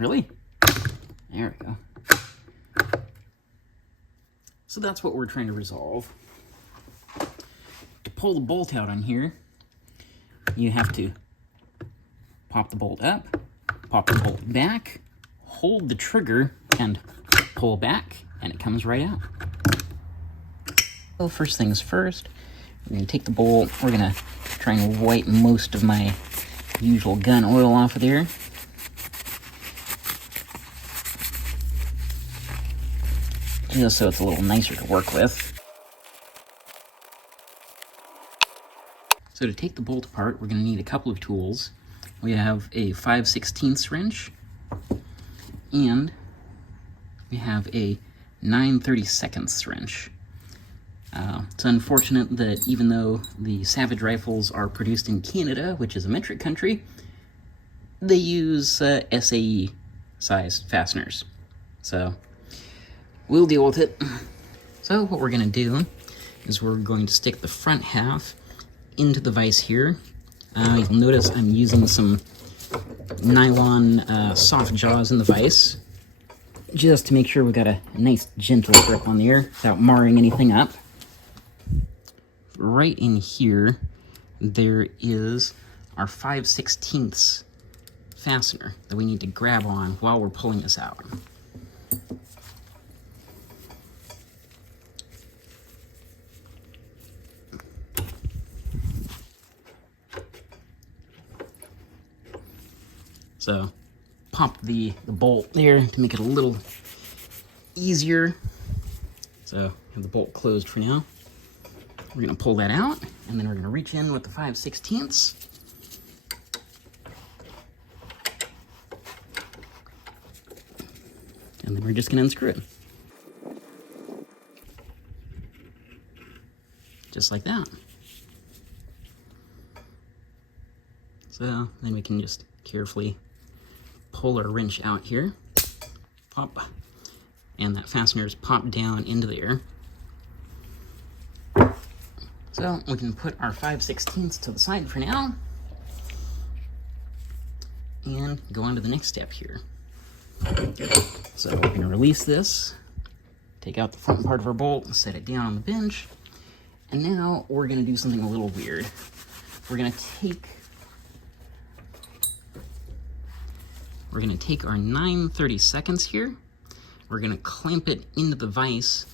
Really? There we go. So that's what we're trying to resolve. To pull the bolt out on here, you have to pop the bolt up, pop the bolt back, hold the trigger, and pull back, and it comes right out. So first things first, we're going to take the bolt. We're going to try and wipe most of my usual gun oil off of there. Just so it's a little nicer to work with. So to take the bolt apart, we're going to need a couple of tools. We have a 5/16 wrench, and we have a 9/32 wrench. It's unfortunate that even though the Savage rifles are produced in Canada, which is a metric country, they use SAE size fasteners. So we'll deal with it. So what we're going to do is we're going to stick the front half into the vise here. You'll notice I'm using some nylon soft jaws in the vise, just to make sure we've got a nice gentle grip on there without marring anything up. Right in here, there is our 5/16 fastener that we need to grab on while we're pulling this out. So pop the bolt there to make it a little easier. So have the bolt closed for now. We're going to pull that out, and then we're going to reach in with the 5/16. And then we're just going to unscrew it. Just like that. So then we can just carefully pull our wrench out here. Pop. And that fastener is popped down into there. So we can put our 5/16 to the side for now and go on to the next step here. So we're going to release this, take out the front part of our bolt, set it down on the bench, and now we're going to do something a little weird. We're going to take our 9/32 here. We're going to clamp it into the vise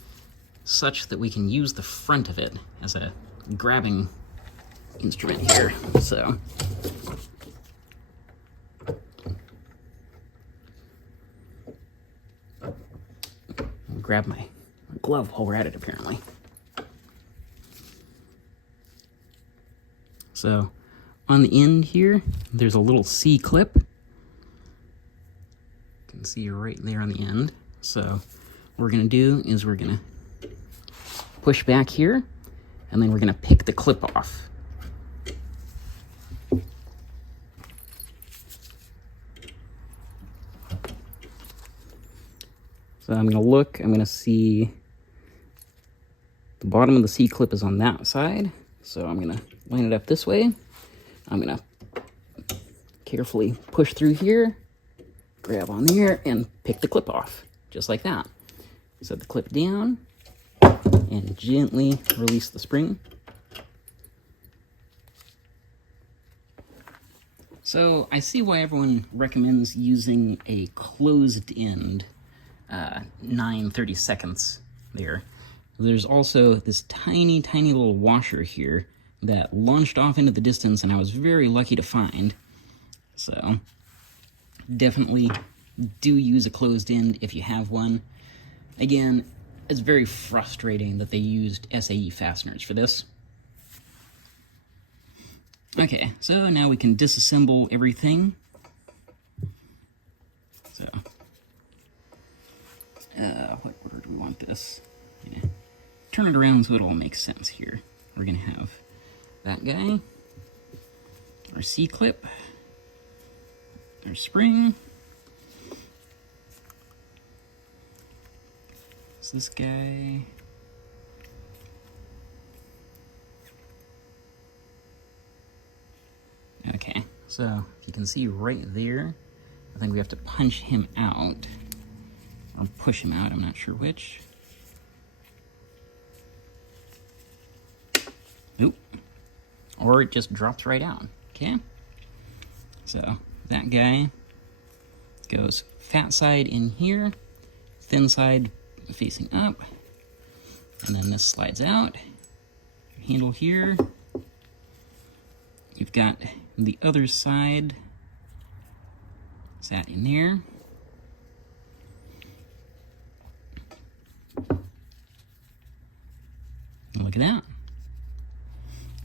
such that we can use the front of it as a grabbing instrument here. So I'll grab my glove while we're at it, apparently. So on the end here, there's a little C-clip. You can see right there on the end. So what we're going to do is we're going to push back here, and then we're going to pick the clip off. So I'm going to look, I'm going to see the bottom of the C-clip is on that side. So I'm going to line it up this way. I'm going to carefully push through here, grab on there, and pick the clip off, just like that. Set the clip down, and gently release the spring. So I see why everyone recommends using a closed end 9/32 there. There's also this tiny little washer here that launched off into the distance, and I was very lucky to find. So definitely do use a closed end if you have one. Again, it's very frustrating that they used SAE fasteners for this. Okay, so now we can disassemble everything. So, what order do we want this? Yeah. Turn it around so it all makes sense here. We're gonna have that guy, our C-clip, our spring. It's this guy. Okay, so if you can see right there, I think we have to punch him out, or push him out, I'm not sure which. Nope. Or it just drops right out, okay? So that guy goes fat side in here, thin side facing up, and then this slides out. Handle here. You've got the other side sat in there. Look at that.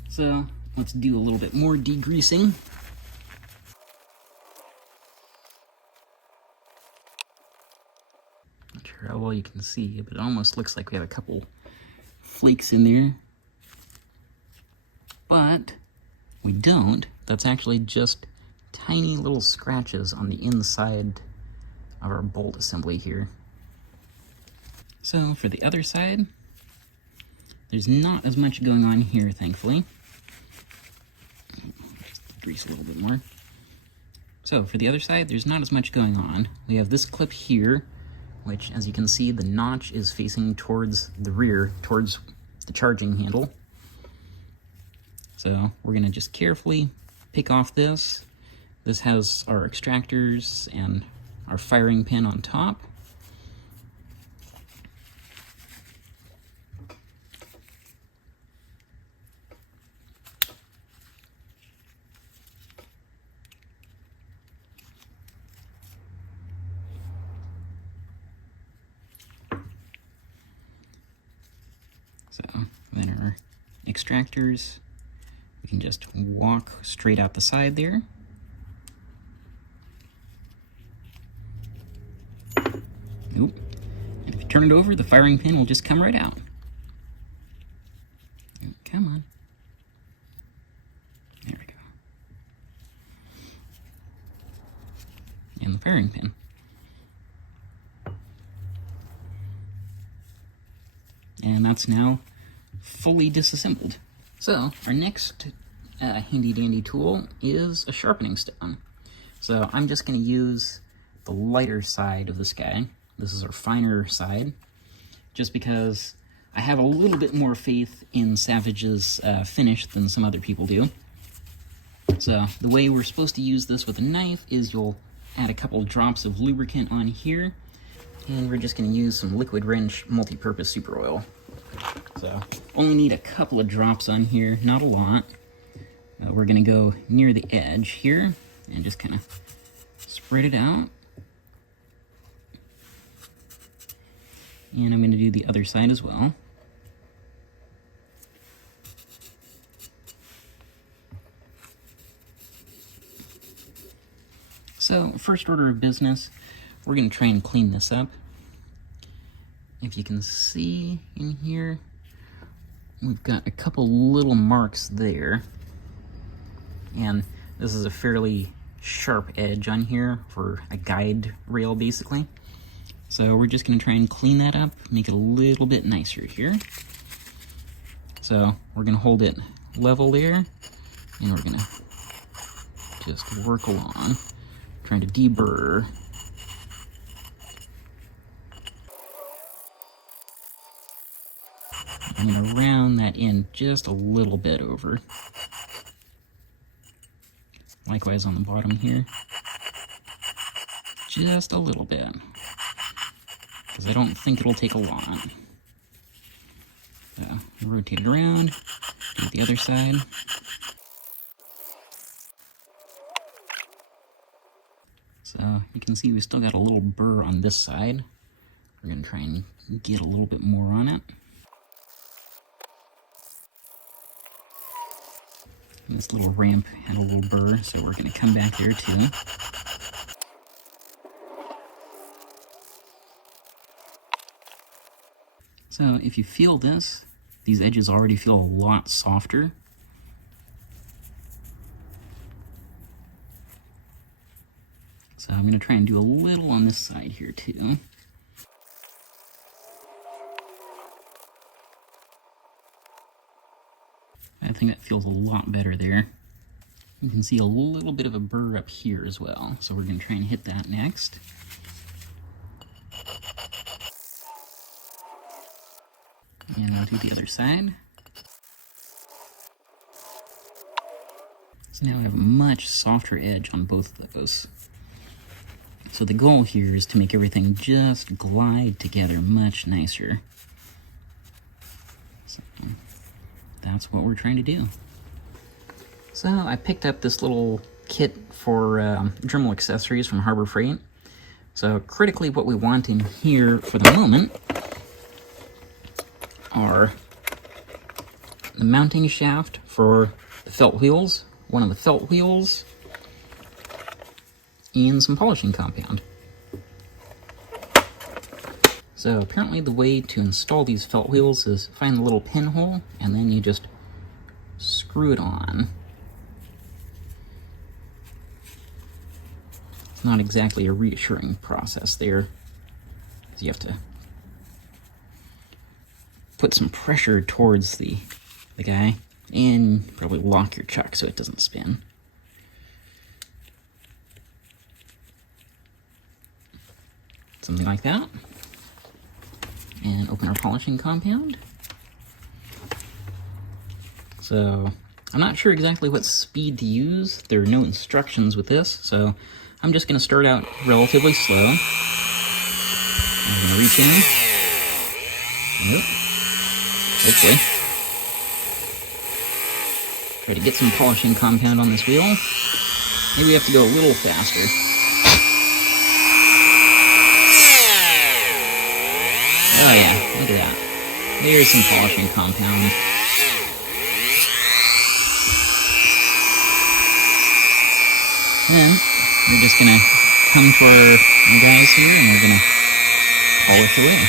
So let's do a little bit more degreasing. Not sure how well you can see, but it almost looks like we have a couple flakes in there. But we don't. That's actually just tiny little scratches on the inside of our bolt assembly here. So for the other side, there's not as much going on here, thankfully. Just grease a little bit more. So for the other side, there's not as much going on. We have this clip here, which, as you can see, the notch is facing towards the rear, towards the charging handle. So we're going to just carefully pick off this. This has our extractors and our firing pin on top. So then our extractors, we can just walk straight out the side there. Nope. And if you turn it over, the firing pin will just come right out. Come on. There we go. And the firing pin. And that's now fully disassembled. So our next handy dandy tool is a sharpening stone. So I'm just going to use the lighter side of this guy. This is our finer side, just because I have a little bit more faith in Savage's finish than some other people do. So the way we're supposed to use this with a knife is you'll add a couple drops of lubricant on here, and we're just going to use some Liquid Wrench multi-purpose super oil. So only need a couple of drops on here, not a lot. We're going to go near the edge here and just kind of spread it out. And I'm going to do the other side as well. So, first order of business, we're going to try and clean this up. If you can see in here, we've got a couple little marks there. And this is a fairly sharp edge on here for a guide rail, basically. So we're just going to try and clean that up, make it a little bit nicer here. So we're going to hold it level there, and we're going to just work along, trying to deburr. I'm going to round that in just a little bit over. Likewise on the bottom here. Just a little bit. Because I don't think it'll take a lot. So, rotate it around, do the other side. So, you can see we still got a little burr on this side. We're going to try and get a little bit more on it. And this little ramp had a little burr, so we're going to come back there too. So if you feel this, these edges already feel a lot softer. So I'm going to try and do a little on this side here too. I think that feels a lot better there. You can see a little bit of a burr up here as well, so we're going to try and hit that next. And I'll do the other side. So now I have a much softer edge on both of those. So the goal here is to make everything just glide together much nicer. So that's what we're trying to do. So I picked up this little kit for Dremel accessories from Harbor Freight. So critically what we want in here for the moment are the mounting shaft for the felt wheels, one of the felt wheels, and some polishing compound. So apparently the way to install these felt wheels is find the little pinhole and then you just screw it on. It's not exactly a reassuring process there, so you have to put some pressure towards the guy and probably lock your chuck so it doesn't spin. Something like that. And open our polishing compound. So I'm not sure exactly what speed to use. There are no instructions with this, so I'm just going to start out relatively slow. I'm going to reach in. Nope. Okay. Try to get some polishing compound on this wheel. Maybe we have to go a little faster. Oh yeah, look at that. There's some polishing compound. Then we're just gonna come to our guys here and we're gonna polish away.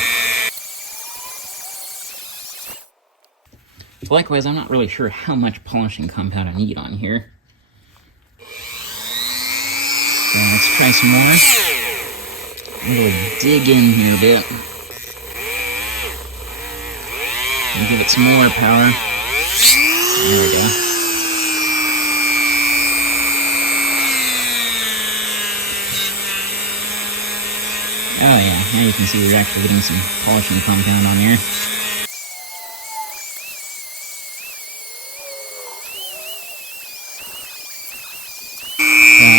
So likewise, I'm not really sure how much polishing compound I need on here. So let's try some more. I'm gonna dig in here a bit. And give it some more power. There we go. Oh yeah, now you can see we're actually getting some polishing compound on here.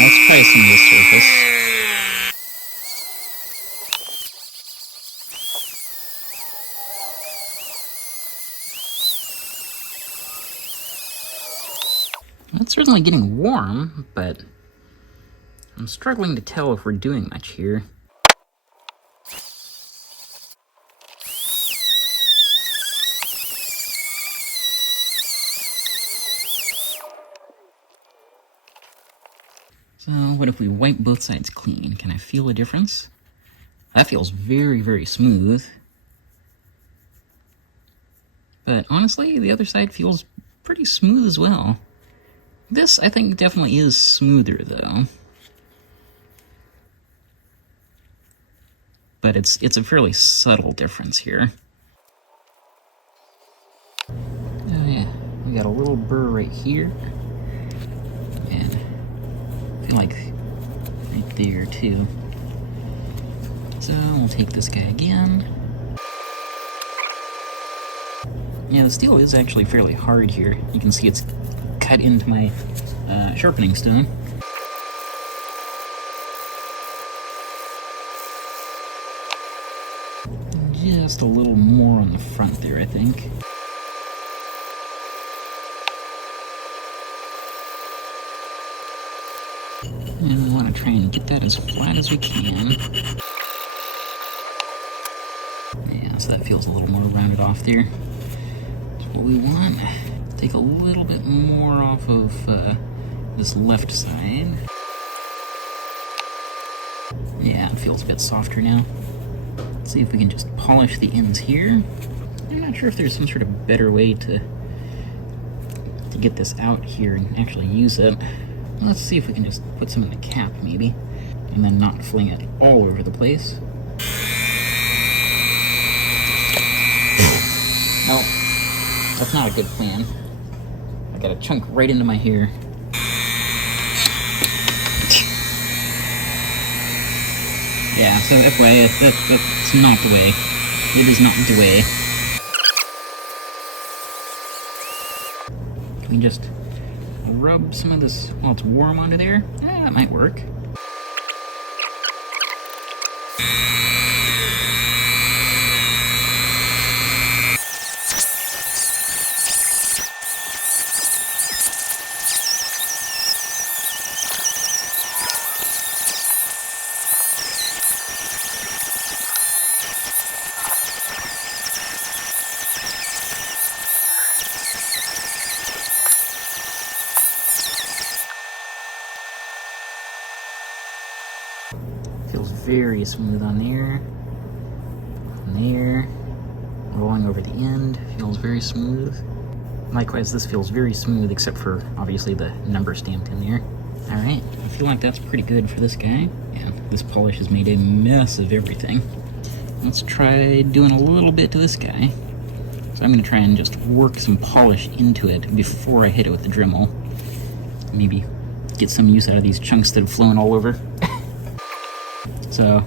Let's try some of this surface. It's certainly getting warm, but I'm struggling to tell if we're doing much here. So what if we wipe both sides clean? Can I feel a difference? That feels very, very smooth. But honestly, the other side feels pretty smooth as well. This, I think, definitely is smoother, though. But it's a fairly subtle difference here. Oh yeah, we got a little burr right here. And I feel like right there, too. So we'll take this guy again. Yeah, the steel is actually fairly hard here. You can see it's cut into my sharpening stone. Just a little more on the front there, I think. And we want to try and get that as flat as we can. Yeah, so that feels a little more rounded off there. That's what we want. Take a little bit more off of this left side. Yeah, it feels a bit softer now. Let's see if we can just polish the ends here. I'm not sure if there's some sort of better way to get this out here and actually use it. Let's see if we can just put some in the cap, maybe, and then not fling it all over the place. No, that's not a good plan. I got a chunk right into my hair. Yeah, so FYI, that's not the way. It is not the way. Can we just rub some of this while it's warm onto there? Yeah, that might work. Feels very smooth on there. Rolling over the end, feels very smooth. Likewise, this feels very smooth, except for, obviously, the number stamped in there. Alright, I feel like that's pretty good for this guy. Yeah, this polish has made a mess of everything. Let's try doing a little bit to this guy. So I'm going to try and just work some polish into it before I hit it with the Dremel. Maybe get some use out of these chunks that have flown all over. So,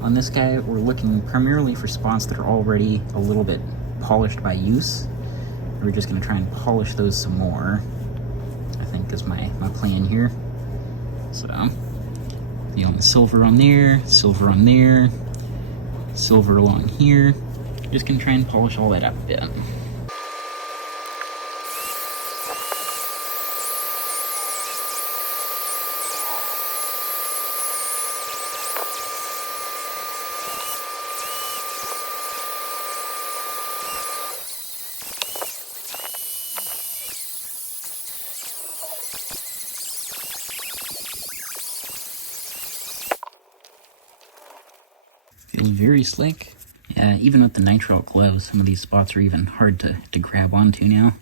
on this guy, we're looking primarily for spots that are already a little bit polished by use. We're just going to try and polish those some more, I think is my plan here. So, you know, silver on there, silver on there, silver along here. Just going to try and polish all that up a bit. Feels very slick. Yeah, even with the nitrile gloves, some of these spots are even hard to grab onto now.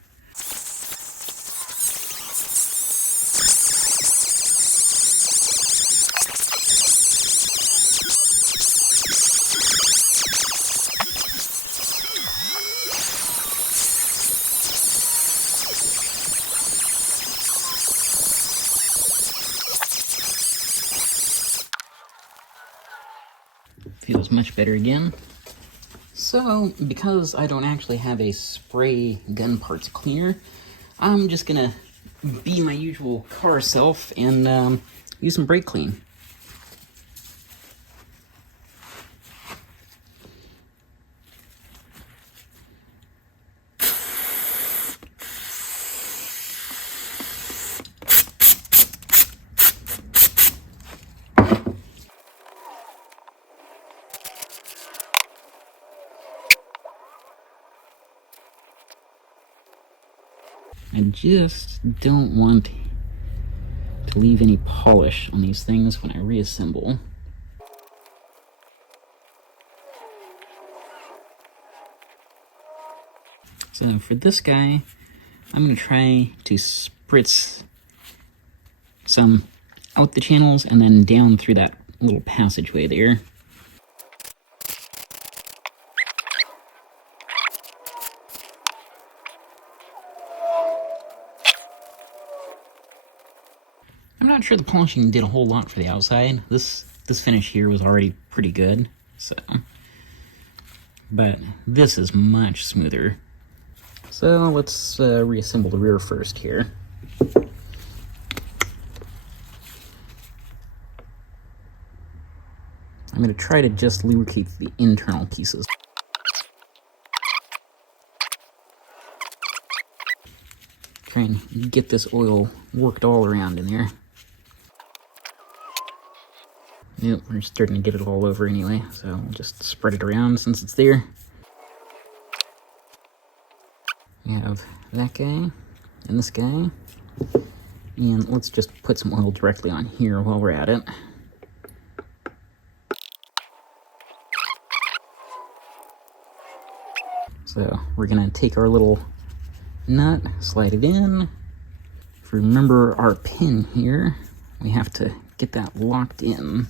Feels much better again. So, because I don't actually have a spray gun parts cleaner, I'm just gonna be my usual car self and use some brake clean. I just don't want to leave any polish on these things when I reassemble. So for this guy, I'm going to try to spritz some out the channels and then down through that little passageway there. I'm not sure the polishing did a whole lot for the outside. This finish here was already pretty good, so. But this is much smoother. So let's reassemble the rear first here. I'm going to try to just lubricate the internal pieces. Try and get this oil worked all around in there. Yep, we're starting to get it all over anyway, so we'll just spread it around since it's there. We have that guy and this guy. And let's just put some oil directly on here while we're at it. So we're gonna take our little nut, slide it in. If you remember our pin here, we have to get that locked in.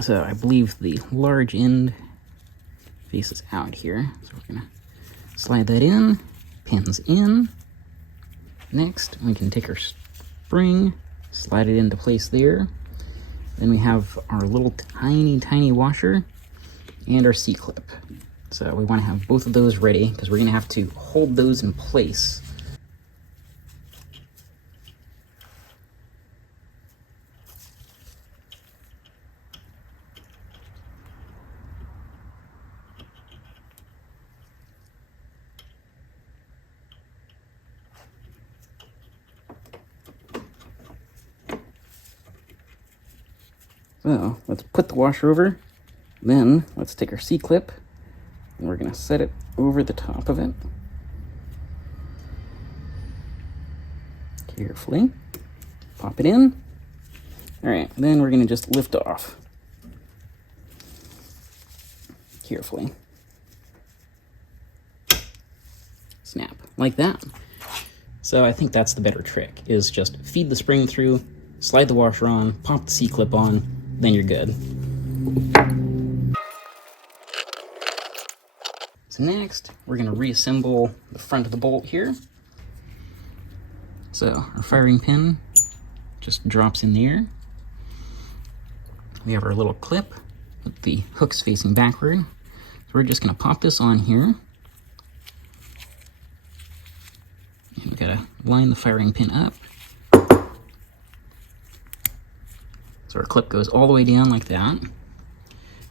So I believe the large end faces out here. So we're gonna slide that in, pins in. Next, we can take our spring, slide it into place there. Then we have our little tiny washer and our C-clip. So we want to have both of those ready because we're going to have to hold those in place. So let's put the washer over. Then let's take our C-clip and we're going to set it over the top of it. Carefully. Pop it in. All right, then we're going to just lift off. Carefully. Snap, like that. So I think that's the better trick, is just feed the spring through, slide the washer on, pop the C-clip on, then you're good. So next, we're going to reassemble the front of the bolt here. So our firing pin just drops in there. We have our little clip with the hooks facing backward. So we're just going to pop this on here. And we've got to line the firing pin up. So our clip goes all the way down like that.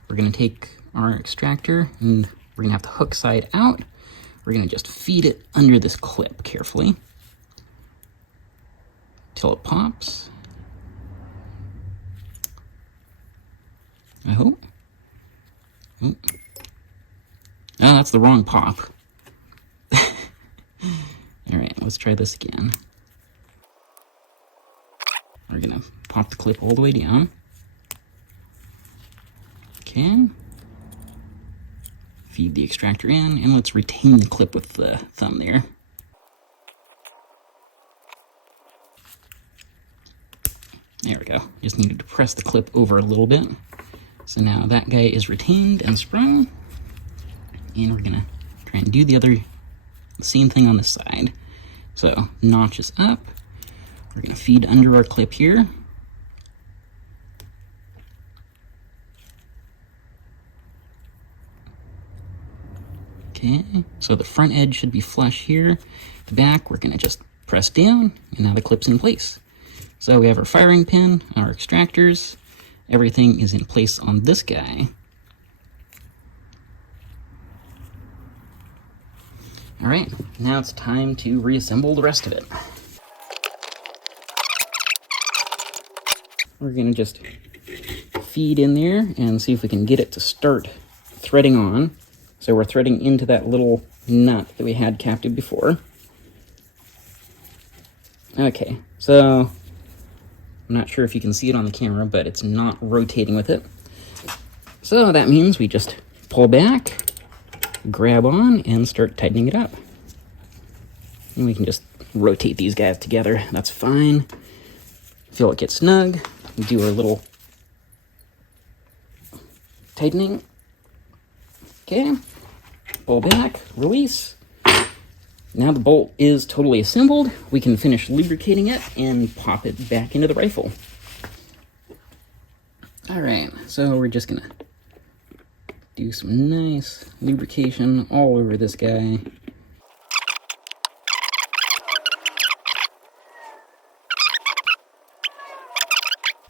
We're going to take our extractor and we're going to have the hook side out. We're going to just feed it under this clip carefully till it pops. I hope. Oh, that's the wrong pop. All right, let's try this again. We're going to pop the clip all the way down. Okay. Feed the extractor in, and let's retain the clip with the thumb there. There we go. Just needed to press the clip over a little bit. So now that guy is retained and sprung. And we're gonna try and do the same thing on this side. So notches up. We're gonna feed under our clip here. Okay, so the front edge should be flush here. The back, we're gonna just press down, and now the clip's in place. So we have our firing pin, our extractors, everything is in place on this guy. All right, now it's time to reassemble the rest of it. We're gonna just feed in there and see if we can get it to start threading on. So we're threading into that little nut that we had captive before. Okay, so I'm not sure if you can see it on the camera, but it's not rotating with it. So that means we just pull back, grab on, and start tightening it up. And we can just rotate these guys together. That's fine. Feel it get snug. We do our little tightening. Okay. Pull back, release. Now the bolt is totally assembled. We can finish lubricating it and pop it back into the rifle. All right, so we're just gonna do some nice lubrication all over this guy.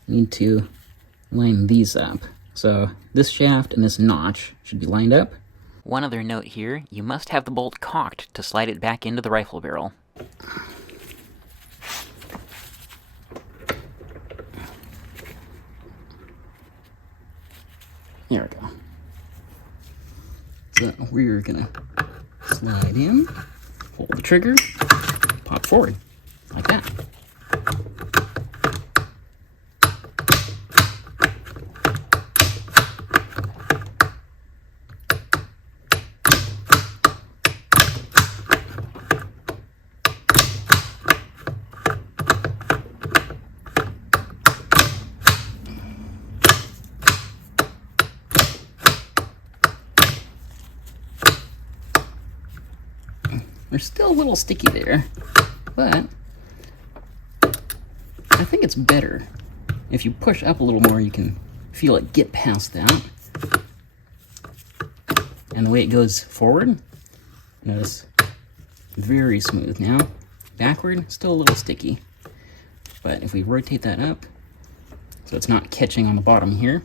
Need to line these up. So this shaft and this notch should be lined up. One other note here, you must have the bolt cocked to slide it back into the rifle barrel. There we go. So we're gonna slide in, hold the trigger, pop forward, like that. They're still a little sticky there, but I think it's better If you push up a little more, you can feel it get past that. And the way it goes forward, notice, very smooth. Now, backward, still a little sticky. But if we rotate that up, so it's not catching on the bottom here,